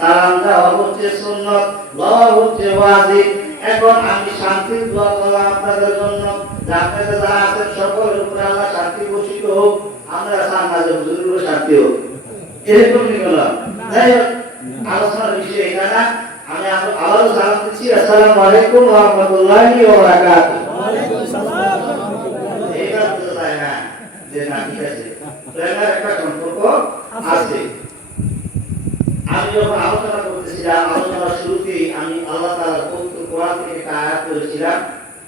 সালাম দেওয়া হচ্ছে সুন্নাত, দোয়া হচ্ছে ওয়াজিব। এখন আমি শান্তির দোয়া করলাম আপনাদের জন্য, আপনাদের যারা আছেন সকলের উপরে আল্লাহ শান্তি বর্ষিত হোক, আমরা সামাজে হুজুরের শান্তি হোক, এরকমই বললাম। তাই আলোচনার বিষয় এটা না। আমি আবারও সালাম দিচ্ছি, আসসালামু আলাইকুম ওয়া রাহমাতুল্লাহি ওয়া বারাকাতুহু। ওয়া আলাইকুম আসসালাম। এটা তো তাই না যে না ঠিক আছে, প্রেমের একটা সম্পর্ক আছে। আমি যখন আলোচনা করতেছিলাম, আলোচনার শুরুতেই আমি আল্লাহ তাআলার পবিত্র কোরআন থেকে একটা আয়াত পড়েছিলাম,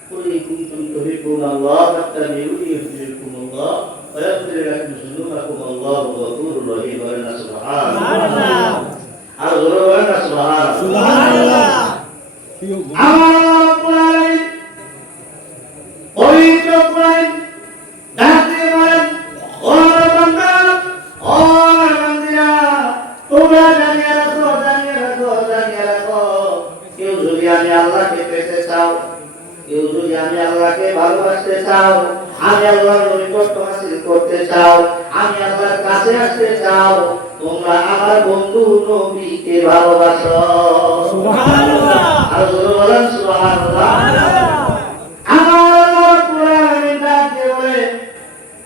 কুল ইন কুনতুম তুহিব্বুনাল্লাহ ফাত্তাবিউনি ইউহিব্বুকুমুল্লাহ ওয়া ইয়াগফির লাকুম যুনুবাকুম আল্লাহু গফুরুর রহিম। সুবহানাল্লাহ। আর জোরে বলেন না সুবহানাল্লাহ। সুবহানাল্লাহ। আমার কোরআন পবিত্র কোরআন ডাকতে বলেন, ও বান্দা ও বান্দিরা, তোমরা জানিয়ে রাখো, জানিয়ে রাখো, জানিয়ে রাখো, কেউ যদি আমি আল্লাহকে পেতে চাও, কেউ যদি আমি আল্লাহকে ভালোবাসতে চাও, আমি আল্লাহর নৈকট্য হাসিল করতে চাও, আমি আল্লাহর কাছে আসতে চাও, তোমরা আমার বন্ধু নবীকে ভালোবাসো। সুবহানাল্লাহ। আর জোরে বলেন সুবহানাল্লাহ। আমার কোরআনে ডাকে বলে,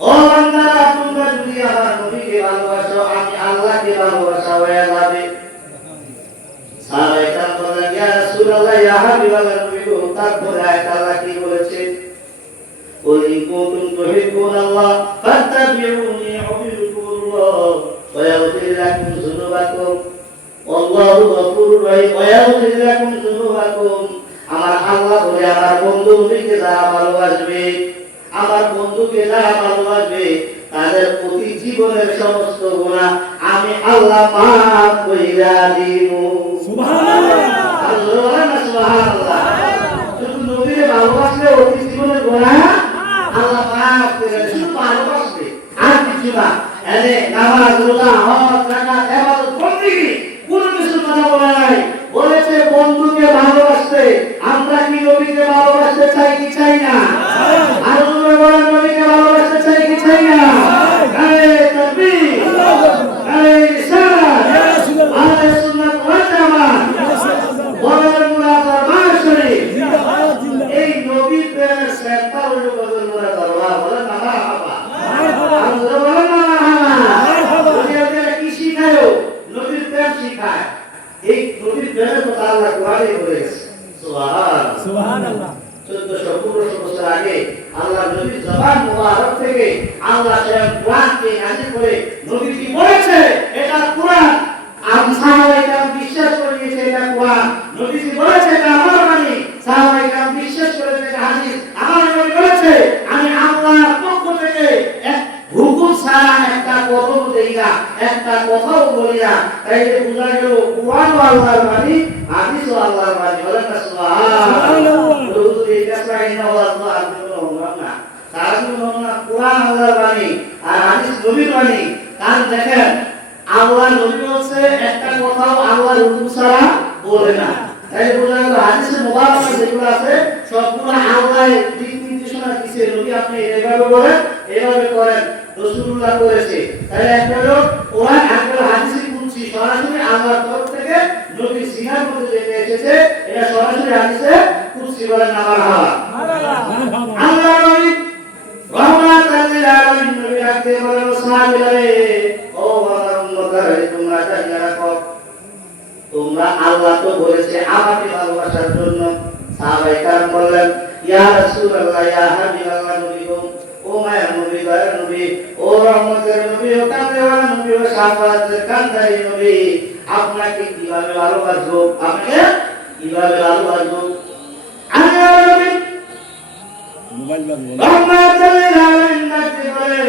ও বান্দারা, তোমরা যদি আমার নবীকে ভালোবাসো, আমি আল্লাহকে ভালোবাসা হয়ে যাবে। সাহাবায়ে কেরাম বলেন, ইয়া রাসূলুল্লাহ, ইয়া হাবিবাল্লাহ, নবী গো, তারপরে আয়াত আল্লাহ কি বলেছে? কুল ইন কুনতুম তুহিব্বুনাল্লাহ ফাত্তাবিউনি ইউহিব্বুকুমুল্লাহ ওয়া ইয়াগফির লাকুম যুনুবাকুম আল্লাহু গফুরুর রহিম ওয়া ইয়াগফির লাকুম যুনুবাকুম। আমার আল্লাহ বলে, আমার বন্ধু নবীকে যারা ভালোবাসবে, আমার বন্ধুকে যারা ভালোবাসবে, তাদের প্রতি জীবনের সমস্ত গুনাহ আমি আল্লাহ মাফ কইরা দিব। সুবহানাল্লাহ। আল্লাহু সুবহানাল্লাহ। শুধু নবীকে ভালোবাসলে প্রতি জীবনের গুনাহ আল্লাহ মাফ করে দেন, শুধু ভালোবাসবে আর কিছু না। এনে নামাজ, রোজা, হজ, যাকাত, ইবাদত, বন্দেগী কোনো কিছু কথা বলা নাই, বলেছে বন্ধুকে ভালোবাসতে। আমরা কি নবীকে ভালোবাসতে চাই কি চাই না? আর তোমরা বলেন, নবীকে ভালোবাসতে চাই কি চাই না? আরে তাকবীর, আরে ইসলাম, আরে সুন্নাত ওয়াল জামাত, বলেন মুরাদার মাশরি। এই নবীর প্রেমের শ্রদ্ধা হলো বদল মুরাদার, বলেন না মারহাবা, আর বলেন না মারহাবা। নবী কি শিখায়? নবীর প্রেম শিখায়। এই নবীর প্রেমের কথা আল্লাহ কোরআনে বলেছে। সুবহানাল্লাহ, সুবহানাল্লাহ। 1400-1500 বছর আগে আল্লাহ নবীর জবান মুবারক থেকে আল্লাহ স্বয়ং কোরআনকে নাযিল করে নবী কি বলেছে? এটা কোরআন। আমি সাহাবায়ে কেরাম বিশ্বাস করে নিয়েছে এটা কোরআন। নবী কি বলেছে? এটা আমার বাণী। সাহাবায়ে কেরাম বিশ্বাস করেছে এটা হাদিস। আমার নবী বলেছে, আমি আল্লাহর পক্ষ থেকে এক হুকুম ছাড়া একটা কথাও দেই না, একটা কথাও বলি না। তাই যে বুঝা গেল কোরআন আল্লাহর বাণী, হাদিস আল্লাহর বাণী। বলেন না সুবহানাল্লাহ। হুজুর এই কাছাই না আল্লাহ আল্লাহ না, তারপর না কোরআন আল্লাহর বাণী আর হাদিস নবীর বাণী। কারণ দেখেন, আল্লাহ নবী বলছে একটা কথাও আল্লাহর হুকুম ছাড়া বলে না। তাই বুঝা গেল হাদিসে মুবারক যেগুলো আছে সবগুলো আল্লাহর দিক নির্দেশনা দিয়েছে। নবী আপনি এইভাবে বলেন, এইভাবে করেন, রাসূলুল্লাহ করেছে। তাই একটা হলো কোরআন, একটা হলো হাদিসে কুদসি, সরাসরি আল্লাহর তরফ থেকে নবীর সিনার মধ্যে যেটা এসেছে এটা সরাসরি হাদিসে কুদসি। বলেন না মারহাবা, মারহাবা। আল্লাহ নবী রহমাতুল লিল আলামিন, নবী রাখতে বলেন, সাহাবীরা, ও আমার উম্মতরা, তোমরা জানিয়ে রাখো, তোমরা আল্লাহ তো বলেছে আমাকে ভালোবাসার জন্য। সাহাবায়ে কেরাম বললেন, ইয়া রাসূলুল্লাহ, ইয়া হাবিবাল্লাহ, নবী গো, ও মায়ের নবী, দয়ার নবী, ও রহমতের নবী, ও কামলিওয়ালা নবী, ও শাফাআতের কান্দারি নবী, আপনাকে কিভাবে ভালোবাসবো? আপনাকে কিভাবে ভালোবাসবো? আমি নবী রহমাতুল লিল আলামিন ডাকতে বলে,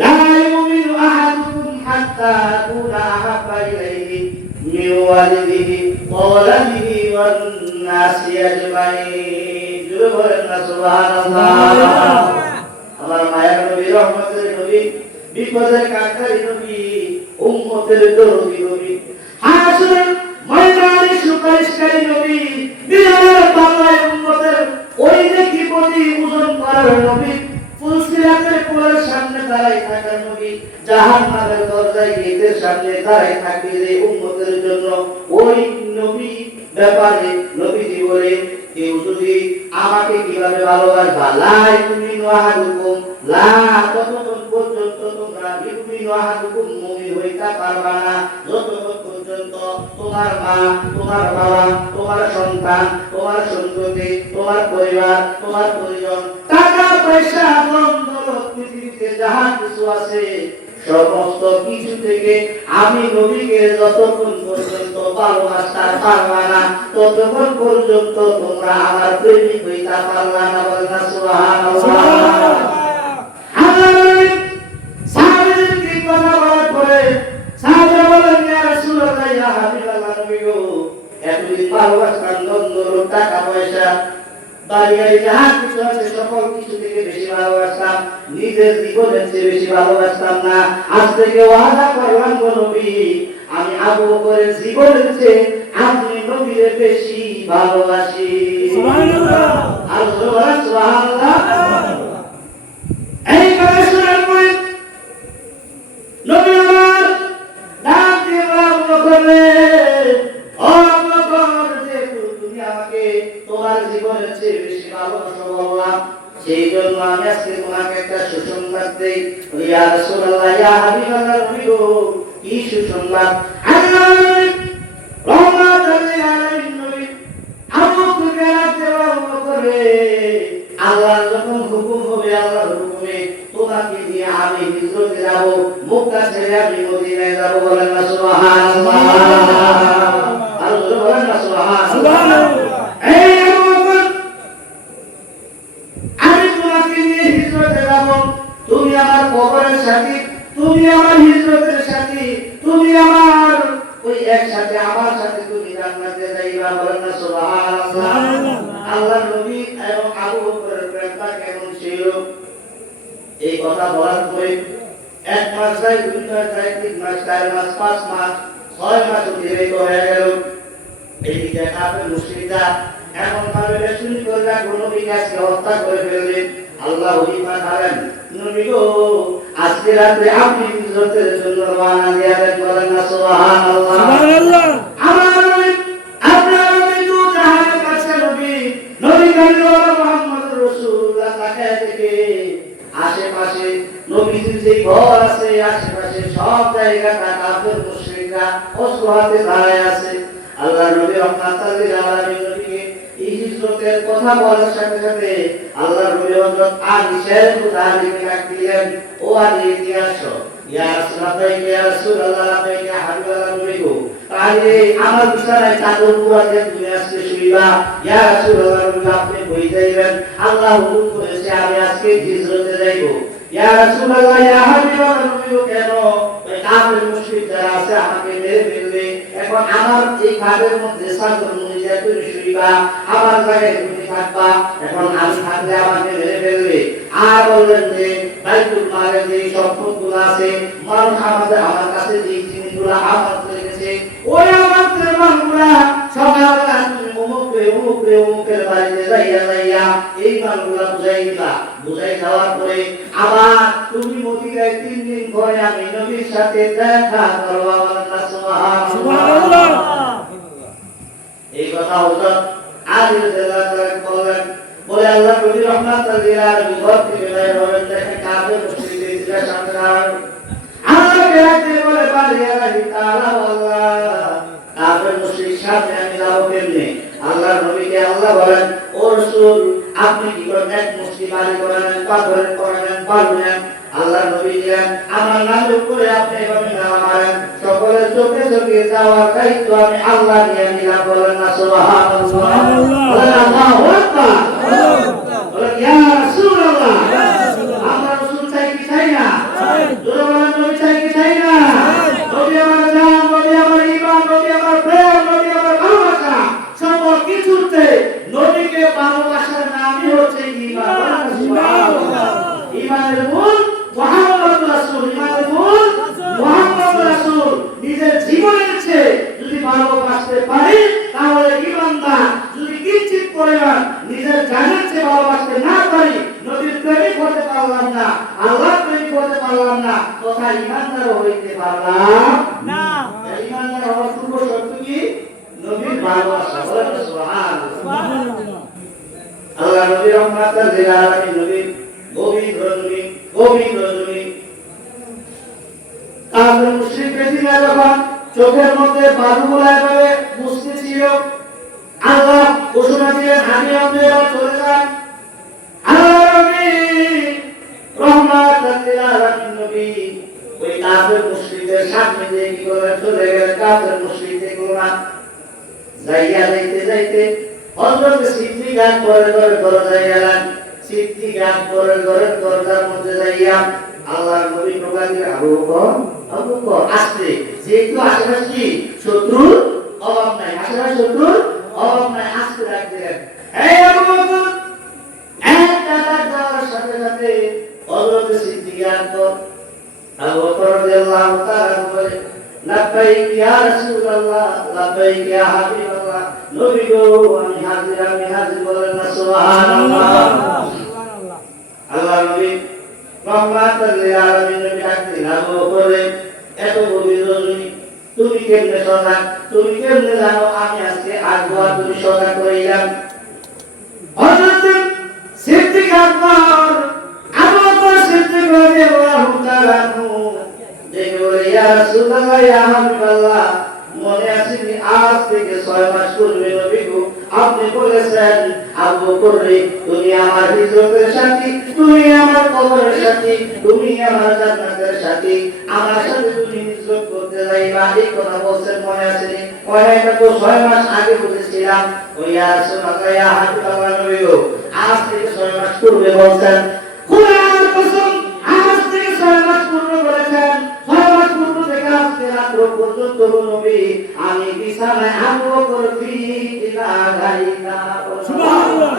লা ইউমিনু আহাদুকুম হাত্তা আকুনা আহাব্বা ইলাইহি মিন ওয়ালিদিহি ওয়া ওয়ালাদিহি ওয়ান নাসি আজমাইন। জোরে বলেন না সুবহানাল্লাহ। আমার মায়ের নবী, রহমতের নবী, বিপদের কান্ডারি নবী, উম্মতের দরদি নবী, হাসরের ময়দানে সুপারিশকারী নবী, বিরাট বাংলায় উম্মতের ওই দেখি প্রতি ওজন করার নবী, ফুলসিরাতের কোলের সামনে দাঁড়ায় থাকার নবী, জাহান্নামের দরজায় গেটের সামনে দাঁড়ায় থাকবে যে উম্মতের জন্য ওই নবী ব্যাপারে নবীজি বলে কেউ যদি আমাকে কিভাবে ভালোবাসবা লা ইউমিনু আহাদুকুম লা ততক্ষণ পর্যন্ত তোমরা ইউমিনু আহাদুকুম মুমিন হইতে পারবা না যতক্ষণ পর্যন্ত তোমার মা, তোমার বাবা, তোমার সন্তান, তোমার সন্ততি, তোমার পরিবার, তোমার পরিজন, টাকা পয়সা, ধন দৌলত, পৃথিবীতে যাহা কিছু আছে সমস্ত কিছু থেকে আমি নবীকে যতক্ষণ পর্যন্ত ভালোবাসতে পারবা না ততক্ষণ পর্যন্ত তোমরা আমার প্রেমিক হইতে পারবা না। বলেন না সুবহানাল্লাহ। আমার সাহাবীদের কি কথা বলার পরে সাহাবীরা বলেন ইয়া রাসূলুল্লাহ ইয়া হাবিবাল্লাহ নবী গো এতদিন ভালোবাসতাম ধন দৌলত টাকা পয়সা বাড়ি গাড়ি যাহা কিছু আছে সকল কিছু থেকে বেশি ভালোবাসতাম, নিজের জীবনের চেয়ে বেশি ভালোবাসতাম না। আজ থেকে ওয়াদা করলাম গো নবী আমি আবু বকরের জীবনের চেয়ে আপনি নবীরে বেশি ভালোবাসি। সুবহানাল্লাহ। আল্লাহু সুবহানাল্লাহ। এই কথা শোনার পরে নবী আমার ডাক দিয়ে আবু বকর ও আবু বকর দেখো তুমি আমাকে তোমার জীবনের চেয়ে বেশি ভালোবাসো বললাম, সেই জন্য আমি আজকে তোমাকে একটা সুসংবাদ দেই। ইয়া রাসূলুল্লাহ ইয়া হাবিবাল্লাহ নবী গো কি সুসংবাদ? আল্লাহর যখন হুকুম হবে আল্লাহর হুকুমে তোমাকে দিয়ে আমি হিজরতে যাব, মক্কা ছেড়ে আমি মদিনায় যাব। বলেন না সুবহানাল্লাহ। আল্লাহ বলেন না সুবহানাল্লাহ। এই আবু বকর আমি তোমাকে নিয়ে হিজরতে যাব, তুমি আমার কবরের সাথী, তুমি আমার হিজরতের সাথী, তুমি আমার ওই একসাথে আমার সাথে তুমি জান্নাতে যাইবা। বলেন না সুবহানাল্লাহ। আল্লাহর নবী এবং আবু বকরের প্রেমটা কেমন ছিল এই কথা বলার পরে 1 মাস যায়, 2 মাস যায়, 3 মাস, 4 মাস, 5 মাস, 6 মাস অতিবাহিত হয়ে গেল। এইদিকে কাফের মুশরিকরা এমন ভাবে বেশি করলা নবীকে আজকে হত্যা করে ফেললেন। আল্লাহ ওহী পাঠালেন, নবী গো আজকে রাতে আপনি হিজরতের জন্য রওনা দিয়ে দেন। বলেন না সুবহানাল্লাহ। সুবহানাল্লাহ। আমার নবী আপনার নবী তো জাহানের কাছে নবী, নবী কারিম মুহাম্মদুর রাসূলুল্লাহ তাকায় থেকে আশেপাশে নবীজির যে ঘর আছে আশেপাশে সব জায়গাটা কাফের মুশরিকরা অস্ত্র হাতে দাঁড়ায় আছে। আল্লাহ নবী রহমাতুল লিল আলামিন নবীকে এই হিজরতের কথা বলার সাথে সাথে আল্লাহ নবী হযরত আয়েশার কথা লিখে রাখলেন, ও আলী আসো, ইয়া রাসূলুল্লাহ ইয়া রাসূলুল্লাহ ইয়া হাবিবাল্লাহ নবী গো আরে আমার বিছানায় চাদর মুড়াতে তুমি আজকে শুইবা। ইয়া রাসূলুল্লাহ নবী আপনি কই যাইবেন? আল্লাহ হুকুম করেছে আমি আজকে হিজরতে যাইব। ইয়া রাসূলুল্লাহ ইয়া হাবিবাল্লাহ নবী গো কেন? ওই কাফের মুশরিক যারা আছে আমাকে মেরে ফেলবে, এখন আমার এই ঘরের মধ্যে চাদর মুড়িয়ে তুমি শুইবা, আমার জায়গায় তুমি থাকবা, এখন আমি থাকলে আমাকে মেরে ফেলবে। আর বললেন যে বাইতুল মালের যে সম্পদগুলো আছে মানুষ আমার কাছে যে জিনিসগুলো আমার রেখেছে ওই আমার মালগুলা সকালবেলা তুমি অমুকের বাড়িতে যাইয়া এই মালগুলা বুঝাই দিবা। বুঝাই যাওয়ার পরে আবার তুমি মদিনায় 3 দিন পরে আমি নবীর সাথে দেখা করবা। সুবহানাল্লাহ। এই কথা হযরত আলী রাদিয়াল্লাহু তাআলা বলেন, বলে আল্লাহ নবী রহমাতুল লিল আলামিন ঘর থেকে বের হলেন, দেখেন কাফের মুশরিকদের সামনে দাঁড়ানো। আল্লাহ বেরাতে বলে বাড়ি আল্লাহ তাআলা আল্লাহ কাফের মুশরিক সামনে আমি যাব কেমনে? আল্লাহ নবীকে আল্লাহ বলেন, ও রাসূল আপনি কি করেন? এক মুষ্টি বাড়ি করেন, পাথরের করেন, পারবেন। আল্লাহ নবী বলেন, আমার নামের উপরে আপনি এভাবে না মারেন, সকলের চোখে চোখে যাওয়ার দায়িত্ব আমি আল্লাহ নিয়ে নিলাম। বলেন না সুবহানাল্লাহ। বলেন আল্লাহু আকবার। বলেন ইয়া রাসূলুল্লাহ। আমরা রাসূল চাই কি চাই না? জোরে বলেন নবী চাই কি চাই না? নবী আমার জান, নবী আমার ঈমান, নবী আমার প্রেম, নবী আমার ভালোবাসা, সব কিছুতে নবীকে ভালোবাসার নামই হচ্ছে ঈমান। সুবহানাল্লাহ। ঈমানের মূল মুহাম্মদ রাসূল, ঈমানের মূল মুহাম্মদ রাসূল। নিজের জীবনের চেয়ে যদি ভালোবাসতে পারি তাহলে ঈমানদার। যদি কিঞ্চিত পরিমাণ নিজের জানের চেয়ে ভালোবাসতে না পারি, নবীর প্রেমিক হতে পারলাম না, আল্লাহর প্রেমিক হতে পারলাম না, তথা ঈমানদার হইতে পারলাম না। ভালোবাসা, বলেন সুবহানাল্লাহ। আল্লাহ নবী রহমাতুল লিল আলামিন নবী গভীর রজনী কাফের মুশরিক বেদিনা যখন চোখের মধ্যে বালু গোলায় ভাবে মুছতেছিল, আল্লাহ ঘোষণা দিলেন আমি আপনারা চলে যান। আল্লাহ নবী রহমাতুল লিল আলামিন নবী ওই কাফের মুশরিকদের সামনে দিয়ে কি করে চলে গেলেন। কাফের মুশরিক দেখলো না, যাইতে হযরত সিদ্দিক আকবরের ঘরে দরজায় গেলেন। সিদ্দিক আকবরের ঘরের দরজার মধ্যে যাইয়া আল্লাহর নবী টোকা দিয়ে আবু বকর আসছে। যেহেতু আশেপাশে কি শত্রুর অভাব নাই, আশেপাশে শত্রুর অভাব নাই, আসতে রাখলেন এই আবু বকর। একটা ডাকার সাথে সাথে হযরত সিদ্দিক আকবর আবু বকর রাদিয়াল্লাহু তাআলা বলে লাব্বাইক ইয়া রাসূলুল্লাহ, লাব্বাইক ইয়া হাবিবাল্লাহ। নবী গো আমি হাজির বলেন না সুবহানাল্লাহ। আল্লাহ নবী রহমাতুল লিল আলামিন নবী ডাকতেন আবু বকর, এত গভীর রজনী তুমি কেমনে সজাগ, তুমি কেমনে জানো আমি আজকে আসবো আর তুমি সজাগ করিলাম। হযরত সিদ্দিক আকবর আবু বকর সিদ্দিক রাদিয়াল্লাহু তাআলা দেখে বলে ইয়া রাসূলুল্লাহ ইয়া হাবিবাল্লাহ, মনে আছে আজ থেকে 6 মাস পূর্বে নবী গো আপনি বলেছেন আবু বকর রে তুমি আমার হিজরতের সাথী, তুমি আমার কবরের সাথী, তুমি আমার জান্নাতের সাথী, আমার সাথে তুমি হিজরত করতে যাইবা, এই কথা বলছেন মনে আছে নি? এটা তো 6 মাস আগে বলেছিলাম। ওই ইয়া রাসূলুল্লাহ ইয়া হাবিবাল্লাহ নবী গো আজ থেকে 6 মাস পূর্বে বলছেন। কুরআনের কসম আজ থেকে 6 মাস পূর্বে বলেছেন। 6 মাস পূর্ব থেকে আজকে রাত পর্যন্ত নবী আমি বিছানায় আবু বকর ফিনা গাইনা। সুবহানাল্লাহ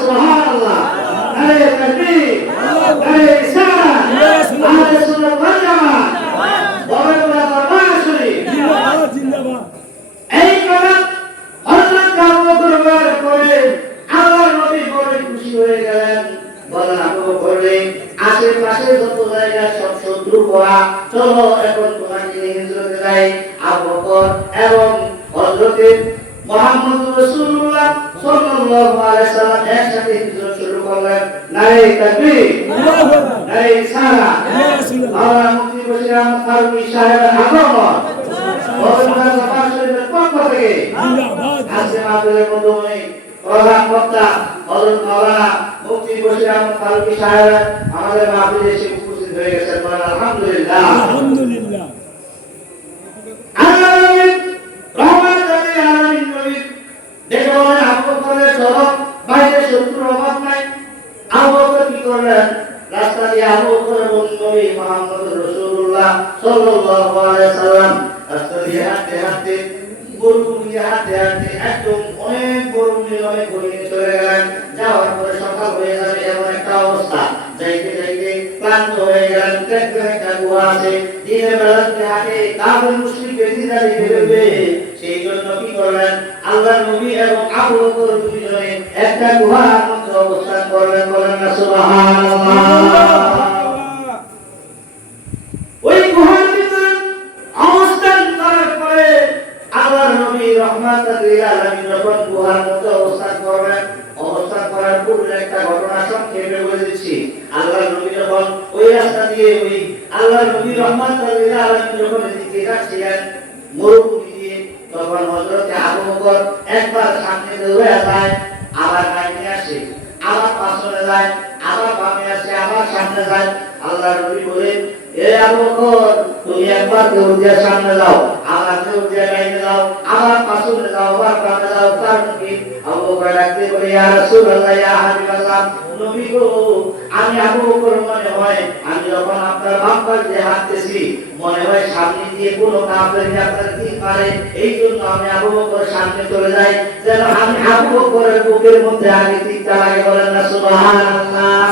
সুবহানাল্লাহ। আরে তাকবীর, আরে ইসান, আরে সুন্নাত ওয়াল জামাত, বড় দরবার শরীফ জিন্দাবাদ। এই কথা হযরত আবু বকর করে আল্লাহর নবী বড় খুশি হয়ে গেলেন। বলেন আবু বকর আশেপাশে যত জায়গা সব শত্রু করা, চলো এখন তোমাকে নিয়ে হিজরতে যাই। আবু বকর এবং হযরত মুহাম্মদ রাসূলুল্লাহ সাল্লাল্লাহু আলাইহি সাল্লাম একসাথে হিজরত শুরু করলেন। নারে তাকবীর, নারে সালাত। আল্লাহ মুফতি বশির আহমদ ফারুকী সাহেবের আগমন বড় দরবার শরীফের পক্ষ থেকে আজকে মাহফিলের মধ্যে প্রধান বক্তা হযরত মাওলানা মুফতি বশির আহমদ ফারুকী সাহেব আমাদের মাহফিলে এসে উপস্থিত হয়ে গেছেন। আলহামদুলিল্লাহ আলহামদুলিল্লাহ। আল্লাহ নবী রহমাতুল লিল আলামিন নবী দেখে বলেন আবু বকরের চলো বাইরে শত্রুর অভাব নাই। আবু বকর কি করলেন? রাস্তা দিয়ে আবু বকরের নবী মুহাম্মদ রাসূলুল্লাহ সাল্লাল্লাহু আলাইহি সাল্লাম রাস্তা দিয়ে হাঁটতে গরু নিয়ে হাঁটতে একদম অনেক গরু নিয়ে অনেক ঘুরিয়ে চলে গেলেন। যাওয়ার পরে সকাল হয়ে যাবে এমন একটা অবস্থা, যাইতে ক্লান্ত হয়ে গেলেন। একটা গুহা আছে, দিনের বেলাতে হাঁটে কাফের মুশরিক বেদিনা দেখে ফেলবে, সেই জন্য কি করলেন? আল্লাহ নবী এবং আবু বকর দুইজনে একটা গুহার মধ্যে অবস্থান করলেন। বলেন না সুবহানাল্লাহ। ওই গুহার ভিতরে অবস্থান করার পরে আল্লাহর নবী রহমাতুল লিল আলামিন যখন গুহার মধ্যে অবস্থান করবেন, অবস্থান করার পূর্বে একটা ঘটনা সংক্ষেপে বলে দিচ্ছি। আল্লাহর নবী যখন ওই রাস্তা দিয়ে ওই আল্লাহর নবী রহমাতুল লিল আলামিন যখন এদিকে যাচ্ছিলেন মরুভূমি দিয়ে, তখন হযরত আবু বকর একবার সামনে দৌড়ে যায়, আবার ডাইনে আসে, আবার পাশে যায়, আবার বামে আসে, আবার সামনে যায়। আল্লাহর নবী বলেন এ আবু বকর তুমি একবার দৌড় দিয়ে সামনে যাও, আবার দৌড় দিয়ে ডাইনে যাও, আবার পাশে যাও, আবার বামে যাও। কারণ কি? আবু বকর ডাকতে বলে ইয়া রাসূলুল্লাহ ইয়া হাবিবাল্লাহ, নবী গো আমি আবু বকর মনে হয় আমি যখন আপনার বাম পাশ দিয়ে হাঁটতেছি মনে হয় সামনে দিয়ে কোনো কাফের আপনার দিক পারে, এই জন্য আমি আবু বকর সামনে চলে যাই যেন আমি আবু বকরের বুকের মধ্যে আগে তীরটা লাগে। বলেন না সুবহানাল্লাহ।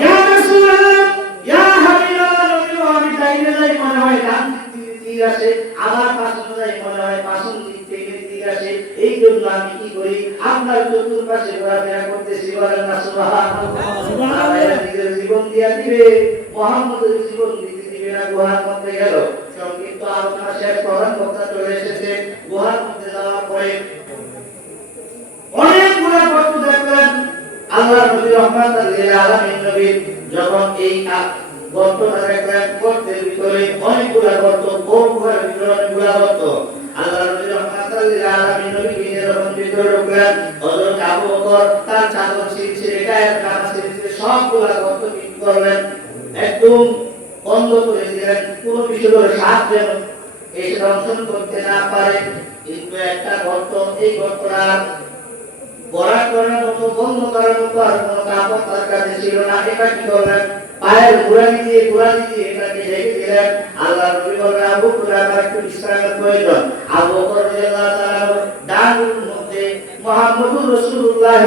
ইয়া রাসূলুল্লাহ ইয়া হাবিবাল্লাহ, নবী আমি ডাইনে যাই মনে হয় ডান দিক থেকে তীর আসে, আবার পাশে যাই মনে হয় পাশের দিক থেকে তীর আসে, এই জন্য আমি কি করি আপনার চতুর্পাশে ঘোরাফেরা করতেছি। বলেন না সুবহানাল্লাহ। সুবহানাল্লাহ। নিজের জীবন দিয়া দিবে, মুহাম্মদের জীবন দিতে দিবে না। গুহার মধ্যে গেল, সংক্ষিপ্ত আলোচনা শেষ, প্রধান বক্তা চলে এসেছে। গুহার মধ্যে যাওয়ার গর্তটা দেখলেন, গর্তের ভিতরে অনেকগুলা গর্ত, গর্তের ভিতরে অনেকগুলা গর্ত। আল্লাহ নবী রাহমাতুল্লাহ লিল আলামিন নবী যখন ভিতরে ঢুকলেন, হযরত আবু বকর তার চাদর ছিঁড়ে গায়ের কাপড় ছিঁড়ে সবগুলা গর্ত ঠিক করলেন, একদম বন্ধ করে দিলেন, কোনো কিছু করে সাপ যেন এই দংশন করতে না পারে। কিন্তু একটা গর্ত, এই গর্তটা বরাদ করার মতো, বন্ধ করার মতো আর কোনো কাপড় তার কাছে ছিল না। এটা কি করলেন? পায়ের গোড়ালি দিয়ে এটাকে ঢেকে দিলেন। আল্লাহ নবী বললেন, আবু বকর আমার একটু বিশ্রামের প্রয়োজন। আবু বকর রাদিয়াল্লাহু তাআলা ডানুর মধ্যে মুহাম্মদুর রাসূলুল্লাহ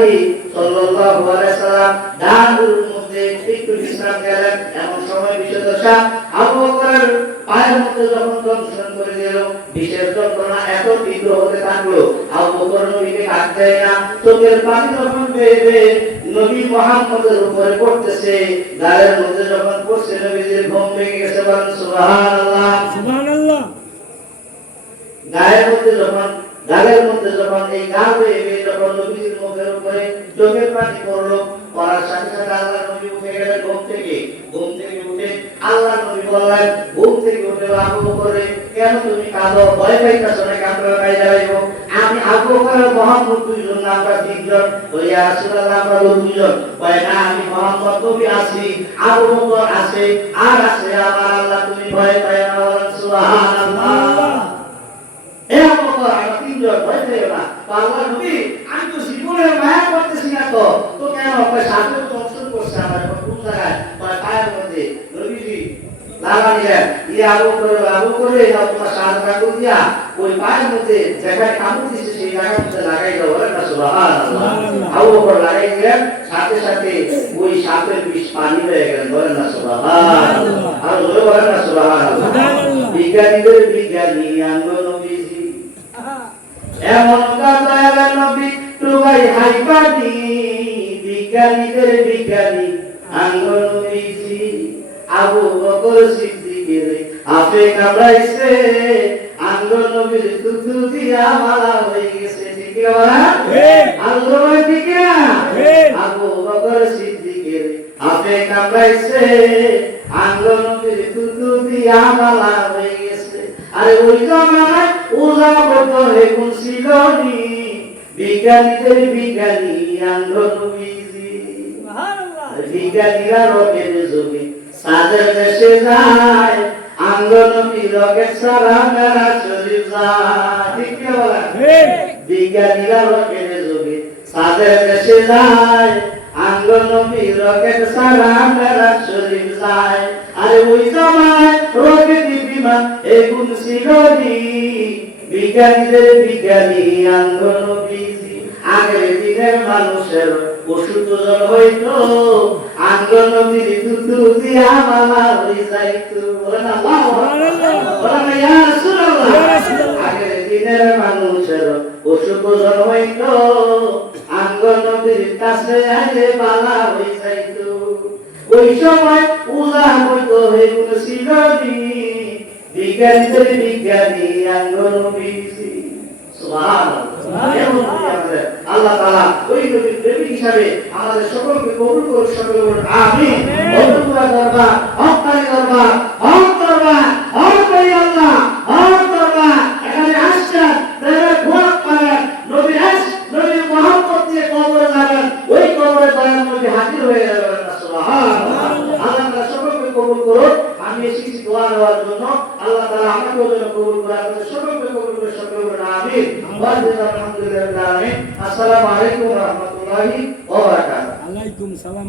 সাল্লাল্লাহু আলাইহি সাল্লাম ডানুর মধ্যে একটু বিশ্রাম গেলেন। এমন সময় বিষদশা আবু বকরের পায়ের মধ্যে যখন দংশন করে দিল, বিশেষ যন্ত্রণা এত তীব্র হতে থাকলো, আবু বকর নবীকে ডাক দেয় না। চোখের পানি যখন বেয়ে নবী মুহাম্মদের উপরে পড়তেছে, গালের মধ্যে যখন পড়ছে, নবীজির ঘুম ভেঙে গেছে। বলেন সুবহানাল্লাহ, সুবহানাল্লাহ। গালের মধ্যে যখন এই গাল বেয়ে যখন নবীজির মুখের উপরে চোখের পানি পড়লো, পড়ার সাথে সাথে আল্লাহ নবী উঠে গেলেন ঘুম থেকে উঠে আল্লাহ নবী বললেন, ঘুম থেকে উঠে আবু বকর, কেন তুমি কাঁদো? ভয় পাইতেছো না? কাঁদো না যাইব? আমি আবু বকর মুহাম্মদ দুইজন না, আমরা তিনজন। ওই ইয়া রাসূলুল্লাহ আমরা দুইজন। কয় না, আমি মুহাম্মদ নবী আছি, আবু বকর আছে, আর আছে আমার আল্লাহ, তুমি ভয় পাই না। বলেন সুবহানাল্লাহ। এ আবু বকর, আমরা তিনজন, ভয় পাইও না। আল্লাহ নবী, আমি তো জীবনে মায়া করতেছি না, তো কেন? সাথে দংশন করছে আমার কোন জায়গায়? পায়ের মধ্যে। নবীজি লাগাইলেন, আবু করে তোমার সাহায্য দিয়া ওই পায়ের মধ্যে যেখানে কামড় দিচ্ছে সেই জায়গার মধ্যে লাগাই দাও। বলেন না সুবহানাল্লাহ। আবু বকর লাগাই দিলেন, সাথে সাথে ওই সাপের বিষ পানি হয়ে গেলেন। বলেন না সুবহানাল্লাহ। আর জোরে বলেন না সুবহানাল্লাহ। বিজ্ঞানীদের বিজ্ঞানী আঙ্গ নবীজি, এমন কাঁদায় নবী টুবাই হাইপানি, বিজ্ঞানীদের বিজ্ঞানী আঙ্গ নবীজি। আবু বকর সিদ্দিকের আপে কামড়াইছে, আঙ্গ নবীর তুতু দিয়া মালা হয়ে গেছে। ঠিক বলা আল্লাহ ঠিক না? আবু বকর সিদ্দিকের আপে কামড়াইছে, আঙ্গ নবীর তুতু দিয়া মালা হয়ে গেছে। আরে ওই জামানায় ওলা বকর কোন ছিল নি, বিজ্ঞানীদের বিজ্ঞানী আঙ্গ নবীজি। সুবহানাল্লাহ। বিজ্ঞানীরা রকের যুগে সাদের দেশে যায়, আঙ্গ নবী রকেট সারা মেরা শরীফ যায়। ঠিক কি বলা? বিজ্ঞানীরা রকেট যুগে সাদের দেশে যায়, আঙ্গ নবী রকেট সারা মেরা শরীফ যায়। আরে ওই জামানায় রকেট বিমান এগুন ছিল নি, বিজ্ঞানীদের বিজ্ঞানী আঙ্গ নবীজি। আগের দিনের মানুষের অসুখ হইতো, আঙ্গ নবীর তুতু দিয়া মালা হয়ে যাইতো। বলেন আল্লাহু আকবার, বলেন ইয়া রাসূলুল্লাহ। আগের দিনের মানুষের অসুখ হইতো, আঙ্গ নবীর কাছে আইলে মালা হয়ে যাইতো। ওই সময় উলা হইতো হেগুন ছিল নি, বিজ্ঞানীদের বিজ্ঞানী আঙ্গ নবীজি। সুবহানাল্লাহ। আল্লাহ তাআলা ওই নবীর প্রেমিক হিসাবে আমাদের সকলকে কবুল করুন। সকলে বলুন আমিন। বন্ধুরা দরবার, হকদারি দরবার, হক দরবার, হক করি আল্লাহ, হক দরবার। এখানে আসছেন, তারা দোয়া করেন, নবী নবী মুহাম্মদ দিয়ে কবরে যাবেন, ওই কবরে দয়ার নবী হাজির হয়ে যাবেন। সুবহানাল্লাহ। আল্লাহ সকলকে কবুল করুন। আমি এসেছি দোয়া দেওয়ার জন্য, আল্লাহ তাআলা আমাকে ওদের কবুল করে, আপনাদের সকলকে কবুল করে। সকলে বলুন আমিন। আলহামদুলিল্লাহ। আসসালামু আলাইকুম ওয়া রাহমাতুল্লাহি ওয়া বারাকাতুহু। আলাইকুম সালাম।